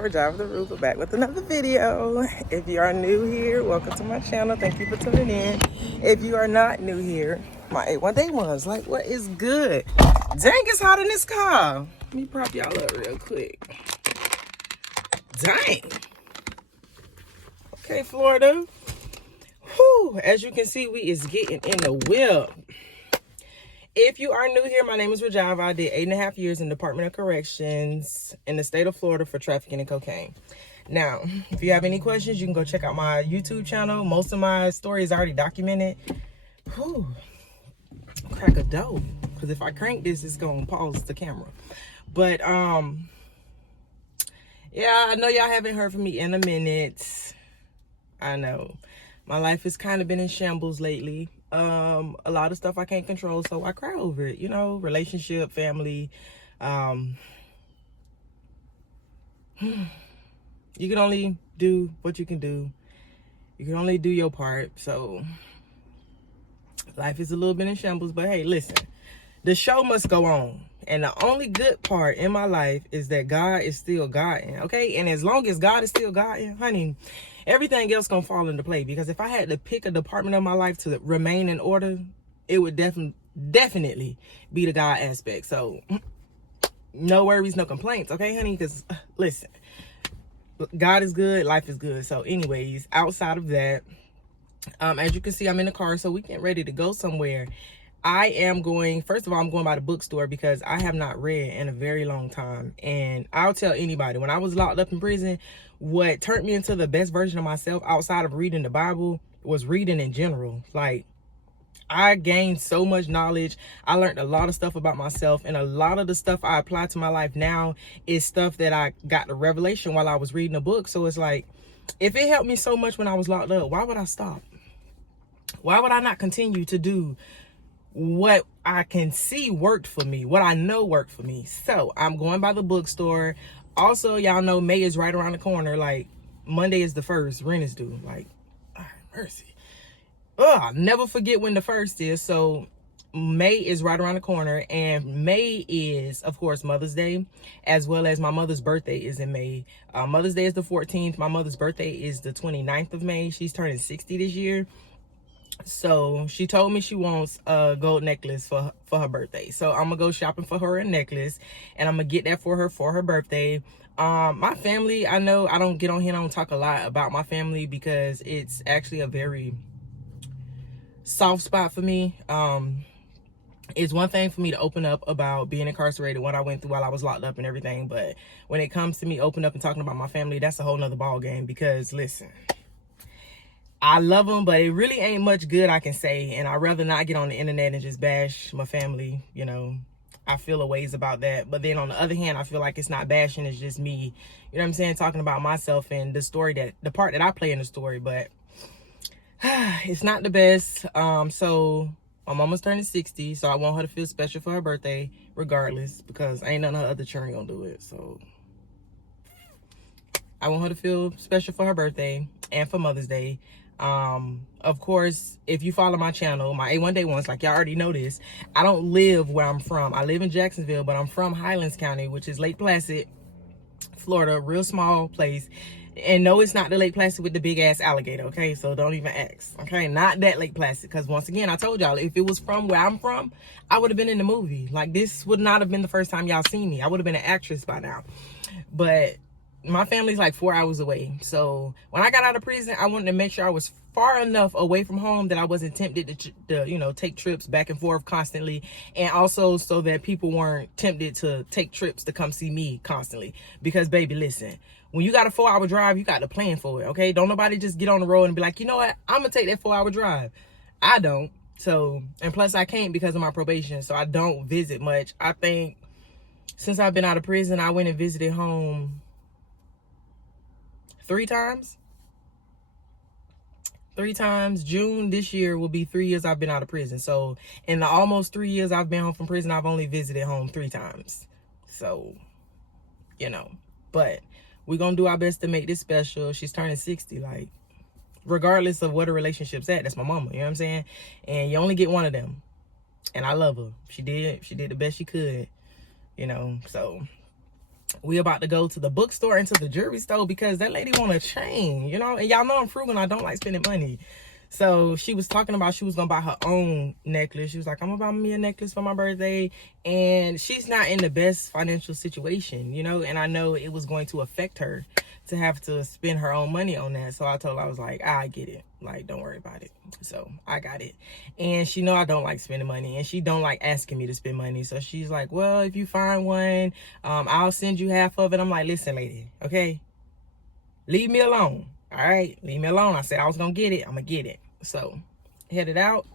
Rajava the Roofer back with another video. If you are new here, welcome to my channel. Thank you for tuning in. If you are not new here, my A1 Day ones, like, what is good? Dang, it's hot in this car. Let me prop y'all up real quick. Dang. Okay, Florida. Whew, as you can see, we is getting in the whip. If you are new here, my name is Rajava. I did 8.5 years in Department of Corrections in the state of Florida for trafficking in cocaine. Now, if you have any questions, you can go check out my YouTube channel. Most of my story is already documented. Whew, crack a dope. Because if I crank this, it's going to pause the camera. But, yeah, I know y'all haven't heard from me in a minute. I know. My life has kind of been in shambles lately. A lot of stuff I can't control, so I cry over it, you know, relationship, family. You can only do what you can do. You can only do your part. So life is a little bit in shambles, but hey, listen, the show must go on. And the only good part in my life is that God is still guiding, okay? And as long as God is still guiding, honey, everything else gonna fall into play. Because if I had to pick a department of my life to remain in order, it would definitely be the God aspect. So no worries, no complaints, okay, honey? Because listen, God is good, life is good. So anyways, outside of that, as you can see, I'm in the car, so we getting ready to go somewhere. I am going, first of all, I'm going by the bookstore because I have not read in a very long time. And I'll tell anybody, when I was locked up in prison, what turned me into the best version of myself outside of reading the Bible was reading in general. Like, I gained so much knowledge. I learned a lot of stuff about myself, and a lot of the stuff I apply to my life now is stuff that I got the revelation while I was reading a book. So it's like, if it helped me so much when I was locked up, why would I stop? Why would I not continue to do what I can see worked for me, what I know worked for me? So I'm going by the bookstore. Also, y'all know May is right around the corner. Like, Monday is the 1st, rent is due. Like, oh, mercy. I'll never forget when the 1st is. So May is right around the corner, and May is, of course, Mother's Day, as well as my mother's birthday is in May. Mother's Day is the 14th. My mother's birthday is the 29th of May. She's turning 60 this year. So she told me she wants a gold necklace for her birthday. So I'm gonna go shopping for her a necklace, and I'm gonna get that for her birthday. My family, I know I don't get on here, I don't talk a lot about my family because it's actually a very soft spot for me. It's one thing for me to open up about being incarcerated, what I went through while I was locked up and everything, but when it comes to me opening up and talking about my family, that's a whole nother ball game. Because listen, I love them, but it really ain't much good I can say. And I'd rather not get on the internet and just bash my family. You know, I feel a ways about that. But then on the other hand, I feel like it's not bashing. It's just me, you know what I'm saying, talking about myself and the story, that the part that I play in the story. But it's not the best. So my mama's turning 60. So I want her to feel special for her birthday regardless, because ain't none of her other children gonna do it. So I want her to feel special for her birthday and for Mother's Day. Of course, if you follow my channel, my A1 Day ones, like y'all already know this, I don't live where I'm from. I live in Jacksonville, but I'm from Highlands County, which is Lake Placid, Florida, real small place. And no, it's not the Lake Placid with the big ass alligator, okay? So don't even ask, okay? Not that Lake Placid, because once again, I told y'all, if it was from where I'm from, I would have been in the movie. Like, this would not have been the first time y'all seen me. I would have been an actress by now. But my family's like 4 hours away. So when I got out of prison, I wanted to make sure I was far enough away from home that I wasn't tempted to you know, take trips back and forth constantly. And also so that people weren't tempted to take trips to come see me constantly. Because baby, listen, when you got a 4-hour drive, you got to plan for it, okay? Don't nobody just get on the road and be like, you know what, I'm gonna take that 4-hour drive. I don't. So, and plus I can't because of my probation, so I don't visit much. I think since I've been out of prison, I went and visited home 3 times. 3 times. June this year will be 3 years I've been out of prison. So in the almost 3 years I've been home from prison, I've only visited home 3 times. So, you know, but we're gonna do our best to make this special. She's turning 60, like, regardless of what her relationship's at, that's my mama, you know what I'm saying? And you only get one of them. And I love her. She did the best she could, you know. So We about to go to the bookstore and to the jewelry store because that lady want a chain, you know? And y'all know I'm frugal and I don't like spending money. So she was talking about she was gonna buy her own necklace. She was like, I'm gonna buy me a necklace for my birthday. And she's not in the best financial situation, you know? And I know it was going to affect her to have to spend her own money on that. So I told her, I was like, I get it. Like, don't worry about it. So I got it. And she know I don't like spending money, and she don't like asking me to spend money. So she's like, well, if you find one, I'll send you half of it. I'm like, listen, lady, okay? Leave me alone. All right, leave me alone. I said I was gonna get it. I'm gonna get it. So headed out.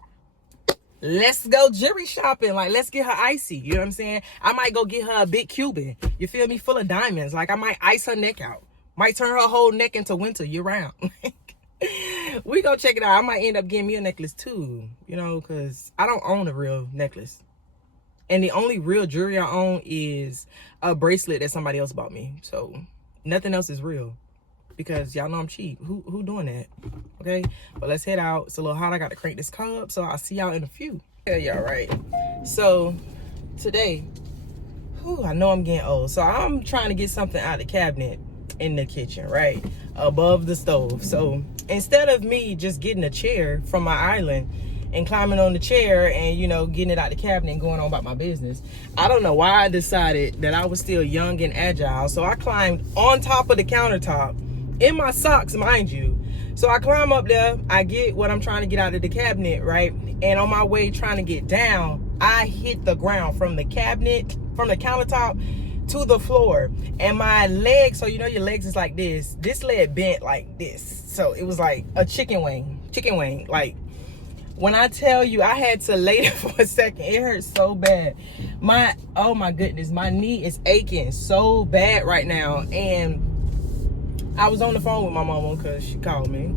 Let's go jewelry shopping. Like, let's get her icy. You know what I'm saying? I might go get her a big Cuban. You feel me? Full of diamonds. Like, I might ice her neck out. Might turn her whole neck into winter year round. We go check it out. I might end up getting me a necklace too. You know, because I don't own a real necklace. And the only real jewelry I own is a bracelet that somebody else bought me. So nothing else is real. Because y'all know I'm cheap. Who doing that? Okay, but let's head out. It's a little hot. I got to crank this car up, so I'll see y'all in a few. Yeah, y'all right. So today, I know I'm getting old. So I'm trying to get something out of the cabinet in the kitchen, right? Above the stove. So instead of me just getting a chair from my island and climbing on the chair and, you know, getting it out the cabinet and going on about my business, I don't know why I decided that I was still young and agile. So I climbed on top of the countertop in my socks, mind you. So I climb up there, I get what I'm trying to get out of the cabinet, right? And on my way trying to get down, I hit the ground from the cabinet, from the countertop to the floor. And my leg, so you know your legs is like this leg bent like this. So it was like a chicken wing. Like, when I tell you I had to lay there for a second, it hurt so bad. Oh my goodness, my knee is aching so bad right now. And I was on the phone with my mama because she called me,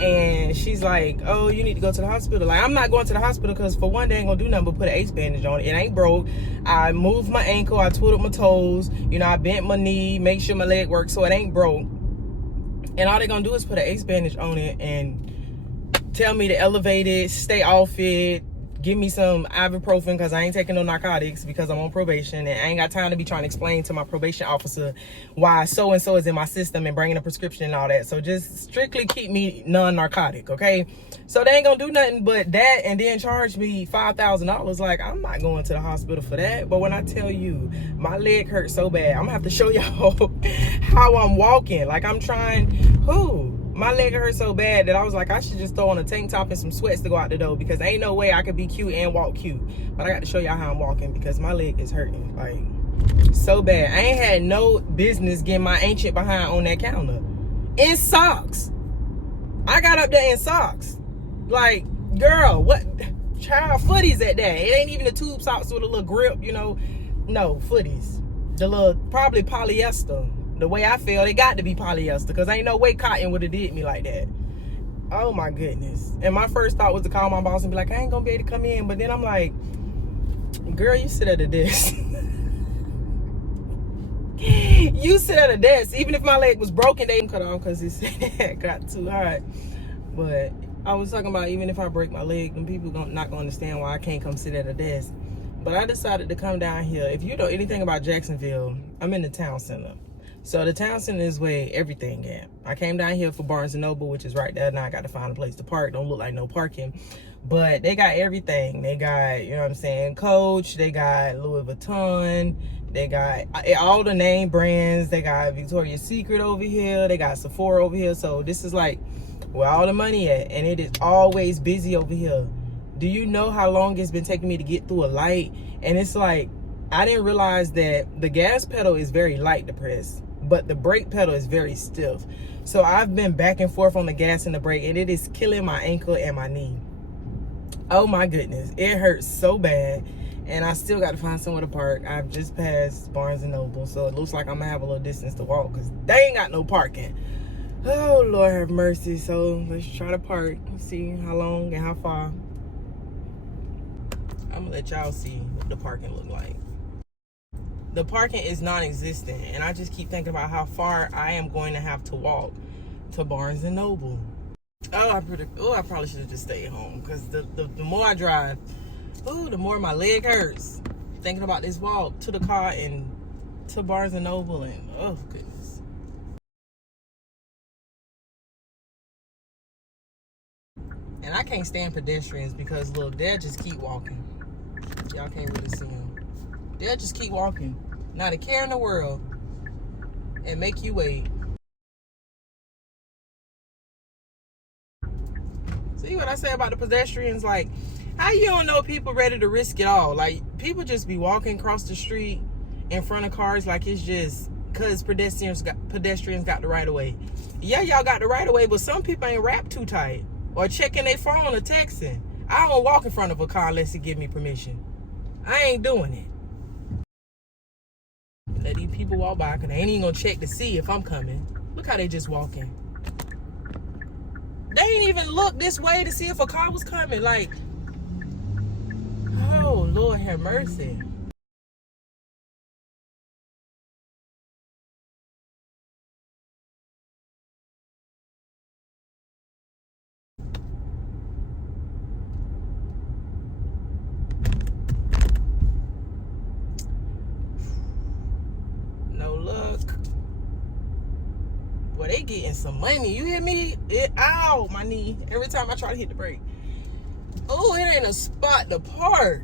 and she's like, oh, you need to go to the hospital. Like, I'm not going to the hospital because for one, they ain't gonna do nothing but put an ace bandage on it. It ain't broke. I moved my ankle, I twiddled my toes, you know, I bent my knee, make sure my leg works, so it ain't broke. And all they gonna do is put an ace bandage on it and tell me to elevate it, stay off it, give me some ibuprofen because I ain't taking no narcotics because I'm on probation, and I ain't got time to be trying to explain to my probation officer why so-and-so is in my system and bringing a prescription and all that. So just strictly keep me non-narcotic, okay? So they ain't gonna do nothing but that and then charge me $5,000. Like, I'm not going to the hospital for that. But when I tell you my leg hurts so bad, I'm gonna have to show y'all how I'm walking. Like, I'm trying, my leg hurt so bad that I was like, I should just throw on a tank top and some sweats to go out the door because ain't no way I could be cute and walk cute. But I got to show y'all how I'm walking because my leg is hurting like so bad. I ain't had no business getting my ancient behind on that counter in socks. I got up there in socks. Like, girl, what child footies at that? It ain't even the tube socks with a little grip, you know. No, footies. The little, probably polyester. The way I feel, it got to be polyester because ain't no way cotton would have did me like that. Oh my goodness. And my first thought was to call my boss and be like, I ain't gonna be able to come in. But then I'm like, girl, you sit at a desk. You sit at a desk. Even if my leg was broken, they didn't cut off because it got too hot. But I was talking about even if I break my leg, then people not gonna understand why I can't come sit at a desk. But I decided to come down here. If you know anything about Jacksonville, I'm in the town center. So the town center is where everything at. I came down here for Barnes & Noble, which is right there. Now I got to find a place to park. Don't look like no parking. But they got everything. They got, you know what I'm saying, Coach. They got Louis Vuitton. They got all the name brands. They got Victoria's Secret over here. They got Sephora over here. So this is like where all the money at. And it is always busy over here. Do you know how long it's been taking me to get through a light? And it's like, I didn't realize that the gas pedal is very light to press, but the brake pedal is very stiff. So I've been back and forth on the gas and the brake, and it is killing my ankle and my knee. Oh my goodness, it hurts so bad. And I still got to find somewhere to park. I've just passed Barnes & Noble, so it looks like I'm gonna have a little distance to walk because they ain't got no parking. Oh, Lord have mercy. So let's try to park, see how long and how far. I'm gonna let y'all see what the parking look like. The parking is non-existent, and I just keep thinking about how far I am going to have to walk to Barnes & Noble. I probably should have just stayed home because the more I drive, the more my leg hurts. Thinking about this walk to the car and to Barnes and Noble, and oh goodness. And I can't stand pedestrians because look, they'll just keep walking. Y'all can't really see them. They'll just keep walking, not a care in the world, and make you wait. See what I say about the pedestrians? Like, how you don't know people ready to risk it all? Like, people just be walking across the street in front of cars like it's just because pedestrians got the right of way. Yeah, y'all got the right of way, but some people ain't wrapped too tight or checking their phone or texting. I don't walk in front of a car unless it give me permission. I ain't doing it. Let these people walk by because they ain't even gonna check to see if I'm coming. Look how they just walking. They ain't even look this way to see if a car was coming. Like, oh, Lord have mercy. No luck. Well, they getting some money. You hear me? Ow, my knee. Every time I try to hit the brake. Oh, it ain't a spot to park.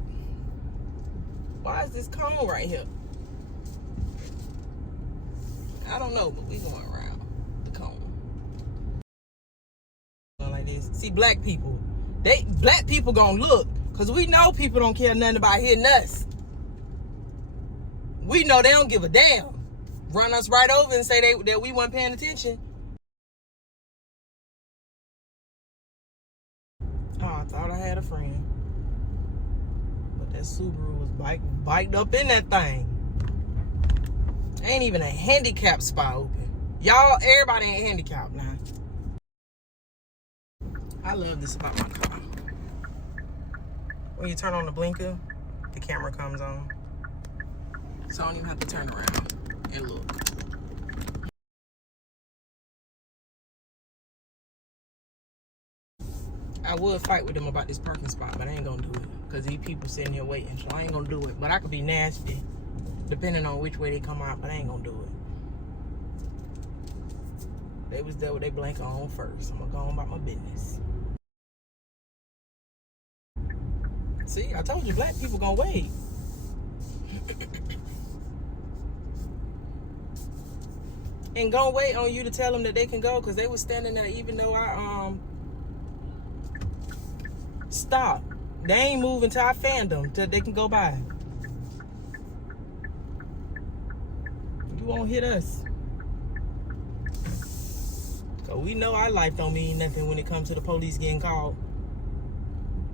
Why is this cone right here? I don't know, but we going around the cone. Like this. See, black people gonna look, because we know people don't care nothing about hitting us. We know they don't give a damn. Run us right over and say that we weren't paying attention. Oh, I thought I had a friend. But that Subaru was biked up in that thing. Ain't even a handicap spot open. Y'all, everybody ain't handicapped now. I love this about my car. When you turn on the blinker, the camera comes on. So I don't even have to turn around and look. I would fight with them about this parking spot, but I ain't gonna do it because these people sitting here waiting, so I ain't gonna do it. But I could be nasty depending on which way they come out, but I ain't gonna do it. They was there with their blanket on first. I'm gonna go on about my business. See, I told you black people gonna wait. And gonna wait on you to tell them that they can go, because they was standing there even though I stopped. They ain't moving till I fanned them till they can go by. You won't hit us. So we know our life don't mean nothing when it comes to the police getting called.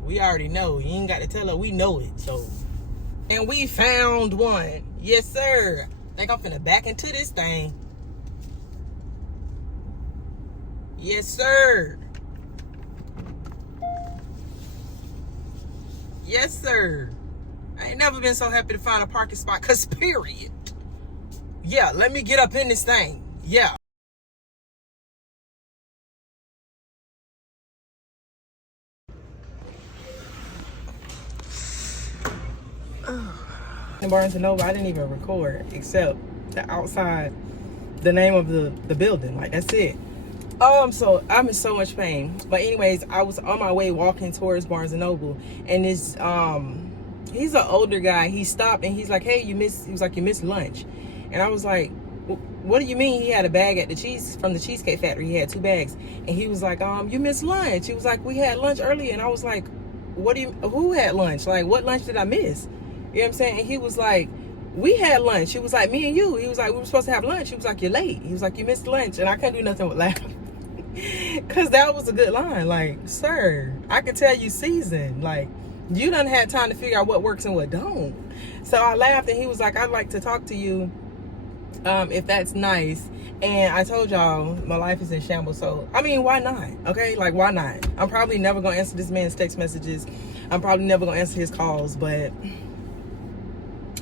We already know. You ain't got to tell her. We know it. So, and we found one. Yes, sir. Think I'm finna back into this thing. Yes, sir. Yes, sir. I ain't never been so happy to find a parking spot, cause period. Yeah, let me get up in this thing. Yeah. In Barnes and Noble, I didn't even record except the outside, the name of the building. Like, that's it. So I'm in so much pain. But anyways, I was on my way walking towards Barnes and Noble, and this he's an older guy. He stopped and he's like, "Hey, you missed lunch." And I was like, "What do you mean?" He had a bag at from the Cheesecake Factory. He had 2 bags, and he was like, "You missed lunch." He was like, "We had lunch earlier," and I was like, who had lunch? Like, what lunch did I miss? You know what I'm saying? And he was like, "We had lunch." He was like, "Me and you." He was like, "We were supposed to have lunch." He was like, "You're late." He was like, "You missed lunch," and I couldn't do nothing but laugh. Cause that was a good line. Like, sir, I can tell you seasoned. Like, you done had time to figure out what works and what don't. So I laughed, and he was like, "I'd like to talk to you, if that's nice." And I told y'all my life is in shambles. So I mean, why not? Okay, like, why not? I'm probably never gonna answer this man's text messages. I'm probably never gonna answer his calls, but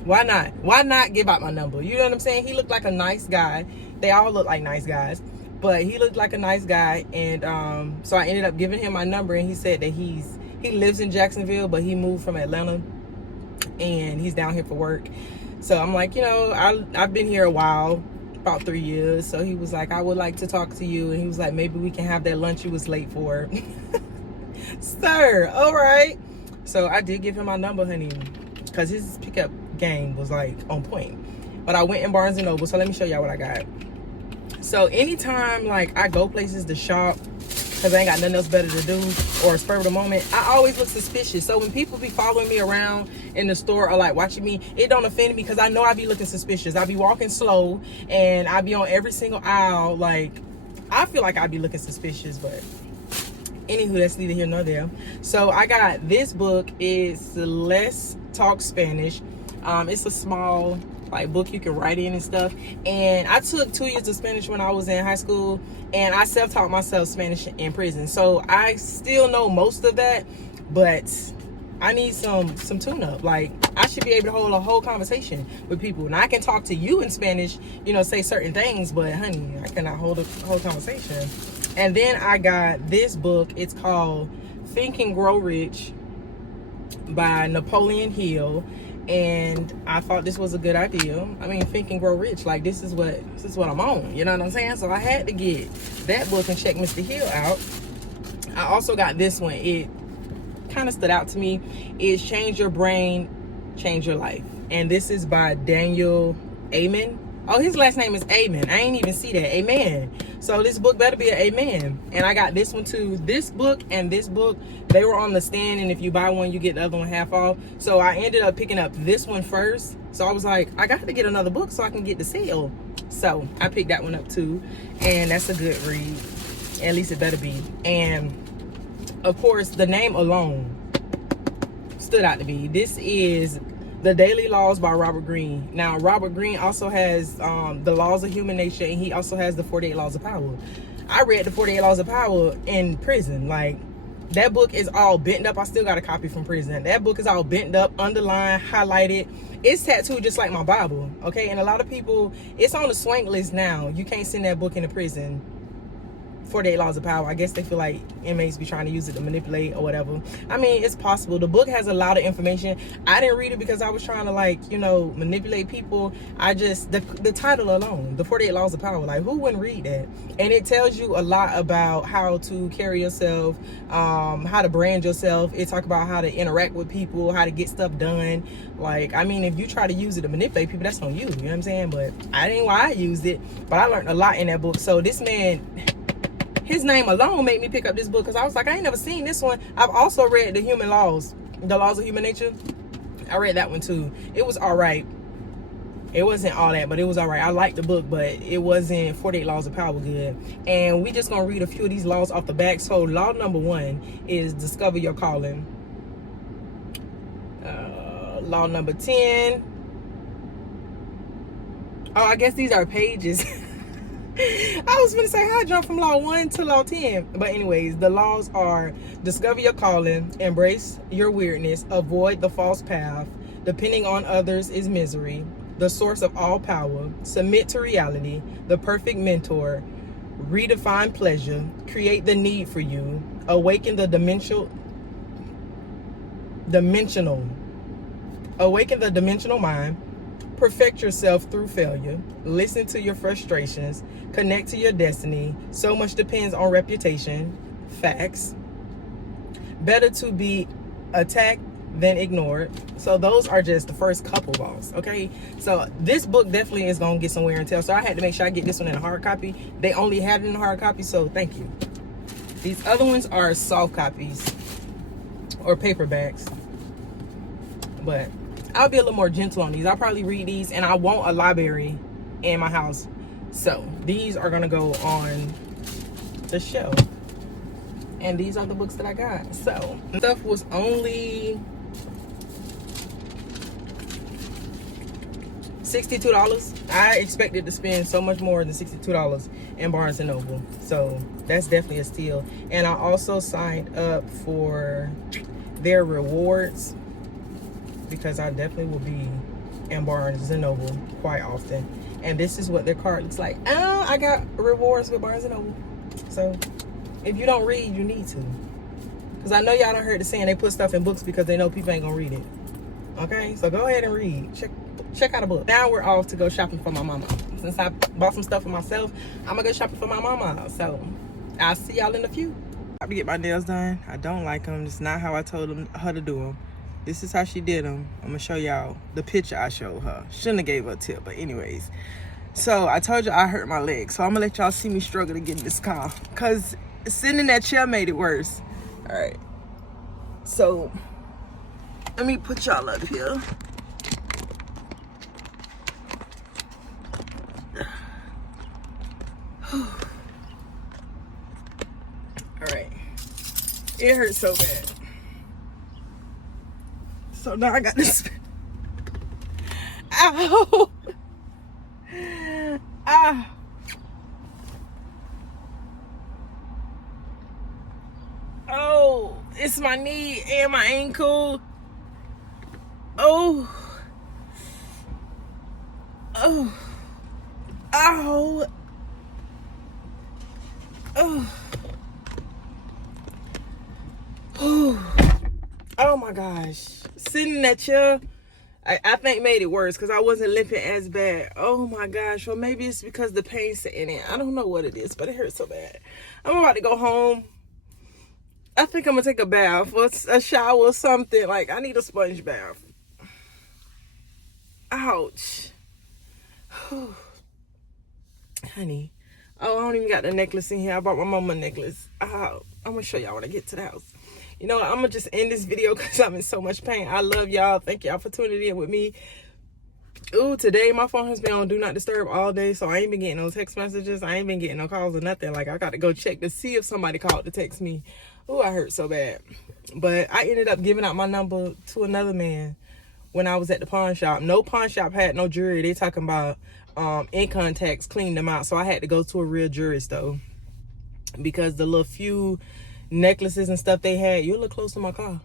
why not? Why not give out my number? You know what I'm saying? He looked like a nice guy. They all look like nice guys. But he looked like a nice guy, and so I ended up giving him my number, and he said that he lives in Jacksonville, but he moved from Atlanta, and he's down here for work. So I'm like, you know, I've been here a while, about 3 years. So he was like, I would like to talk to you. And he was like, maybe we can have that lunch you was late for. Sir, all right. So I did give him my number, honey, because his pickup game was like on point. But I went in Barnes & Noble. So let me show y'all what I got. So anytime like I go places to shop, because I ain't got nothing else better to do, or spur of the moment, I always look suspicious. So when people be following me around in the store or like watching me, it don't offend me, because I know I be looking suspicious. I be walking slow and I be on every single aisle. Like, I feel like I be looking suspicious, but anywho, that's neither here nor there. So I got this book. It's Let's Talk Spanish. It's a small like book you can write in and stuff. And I took 2 years of Spanish when I was in high school, and I self-taught myself Spanish in prison. So I still know most of that, but I need some tune-up. Like, I should be able to hold a whole conversation with people. And I can talk to you in Spanish, you know, say certain things, but honey, I cannot hold a whole conversation. And then I got this book. It's called Think and Grow Rich by Napoleon Hill. And I thought this was a good idea. I mean, Think and Grow Rich, like this is what I'm on, you know what I'm saying? So I had to get that book and check Mr. Hill out. I also got this one. It kind of stood out to me. It's Change Your Brain, Change Your Life. And this is by Daniel Amen. Oh, his last name is Amen. I ain't even see that. Amen. So this book better be an amen. And I got this one too. This book and this book, they were on the stand, and if you buy one, you get the other one half off. So I ended up picking up this one first. So I was like, I got to get another book so I can get the sale. So I picked that one up too. And that's a good read. At least it better be. And of course, the name alone stood out to me. This is The Daily Laws by Robert Greene. Now, Robert Greene also has The Laws of Human Nature, and he also has the 48 Laws of Power. I read the 48 Laws of Power in prison. Like, that book is all bent up. I still got a copy from prison. That book is all bent up, underlined, highlighted. It's tattooed just like my Bible, okay? And a lot of people, it's on the swank list now. You can't send that book into prison. 48 Laws of Power. I guess they feel like inmates be trying to use it to manipulate or whatever. I mean, it's possible. The book has a lot of information. I didn't read it because I was trying to, like, you know, manipulate people. I just, the title alone, the 48 Laws of Power, like, who wouldn't read that? And it tells you a lot about how to carry yourself, how to brand yourself. It talks about how to interact with people, how to get stuff done. Like, I mean, if you try to use it to manipulate people, that's on you. You know what I'm saying? But I didn't know why I used it, but I learned a lot in that book. So this man, his name alone made me pick up this book, because I was like, I ain't never seen this one. I've also read The Laws of Human Nature. I read that one too. It was all right. It wasn't all that, but it was all right. I liked the book, but it wasn't 48 Laws of Power good. And we just gonna read a few of these laws off the back. So law number 1 is discover your calling. Law number 10. Oh, I guess these are pages. I was gonna say, how I jump from law 1 to law 10. But anyways, the laws are: discover your calling, embrace your weirdness, avoid the false path, depending on others is misery, the source of all power, submit to reality, the perfect mentor, redefine pleasure, create the need for you, awaken the dimensional, awaken the dimensional mind, perfect yourself through failure, listen to your frustrations, connect to your destiny. So much depends on reputation, facts. Better to be attacked than ignored. So those are just the first couple laws, okay? So this book definitely is gonna get some wear and tear. So I had to make sure I get this one in a hard copy. They only had it in a hard copy, so thank you. These other ones are soft copies or paperbacks, but I'll be a little more gentle on these. I'll probably read these, and I want a library in my house. So these are gonna go on the shelf. And these are the books that I got. So stuff was only $62. I expected to spend so much more than $62 in Barnes & Noble. So that's definitely a steal. And I also signed up for their rewards, because I definitely will be in Barnes & Noble quite often. And this is what their card looks like. Oh, I got rewards with Barnes & Noble. So if you don't read, you need to. Because I know y'all done heard the saying they put stuff in books because they know people ain't gonna read it. Okay? So go ahead and read. check out a book. Now we're off to go shopping for my mama. Since I bought some stuff for myself, I'm gonna go shopping for my mama. So I'll see y'all in a few. I get my nails done. I don't like them. It's not how I told her to do them. This is how she did them. I'm gonna show y'all the picture I showed her. Shouldn't have gave her a tip, but anyways. So I told you I hurt my leg. So I'm gonna let y'all see me struggle to get in this car, cause sitting in that chair made it worse. All right. So let me put y'all up here. All right. It hurts so bad. So now I got this. Ow! Ah! Oh, it's my knee and my ankle. Oh. Oh. Ow. Oh. Oh my gosh. Sitting in that chair, I think made it worse because I wasn't limping as bad. Oh my gosh. Well, maybe it's because the pain's sitting in. I don't know what it is, but it hurts so bad. I'm about to go home. I think I'm gonna take a bath or a shower or something. Like, I need a sponge bath. Ouch. Honey. Oh, I don't even got the necklace in here. I bought my mama a necklace. I'm gonna show y'all when I get to the house. You know what? I'm gonna just end this video because I'm in so much pain. I love y'all. Thank y'all for tuning in with me. Ooh, today my phone has been on Do Not Disturb all day, so I ain't been getting no text messages. I ain't been getting no calls or nothing. Like, I got to go check to see if somebody called to text me. Ooh, I hurt so bad. But I ended up giving out my number to another man when I was at the pawn shop. No pawn shop had no jewelry. They talking about in contacts, clean them out. So I had to go to a real jurist though, because the little few necklaces and stuff they had. You look close to my car.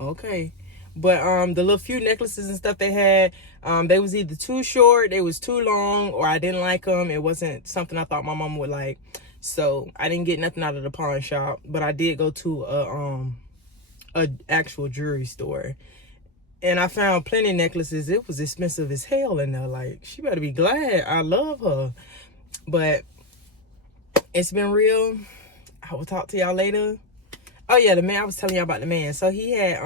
Okay. But the little few necklaces and stuff they had, they was either too short, they was too long, or I didn't like them. It wasn't something I thought my mom would like. So I didn't get nothing out of the pawn shop, but I did go to a actual jewelry store. And I found plenty of necklaces. It was expensive as hell in there. Like, she better be glad. I love her. But it's been real. I will talk to y'all later. Oh yeah, the man, I was telling y'all about the man. So he had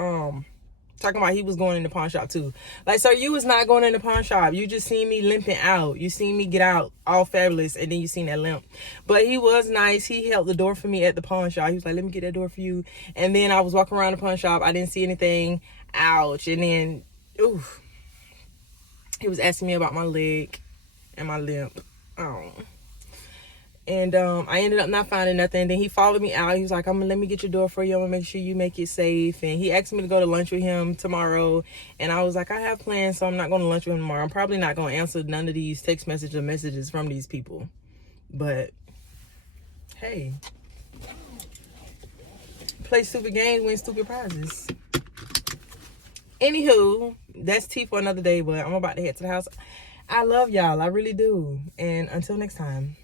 talking about he was going in the pawn shop too. Like, so you was not going in the pawn shop. You just seen me limping out. You seen me get out all fabulous, and then you seen that limp. But he was nice. He held the door for me at the pawn shop. He was like, let me get that door for you. And then I was walking around the pawn shop. I didn't see anything. Ouch. And then, ooh, he was asking me about my leg and my limp. Oh. And I ended up not finding nothing. Then he followed me out. He was like, let me get your door for you. I'm gonna make sure you make it safe. And he asked me to go to lunch with him tomorrow. And I was like, I have plans, so I'm not going to lunch with him tomorrow. I'm probably not going to answer none of these text messages from these people. But, hey. Play stupid games, win stupid prizes. Anywho, that's tea for another day. But I'm about to head to the house. I love y'all. I really do. And until next time.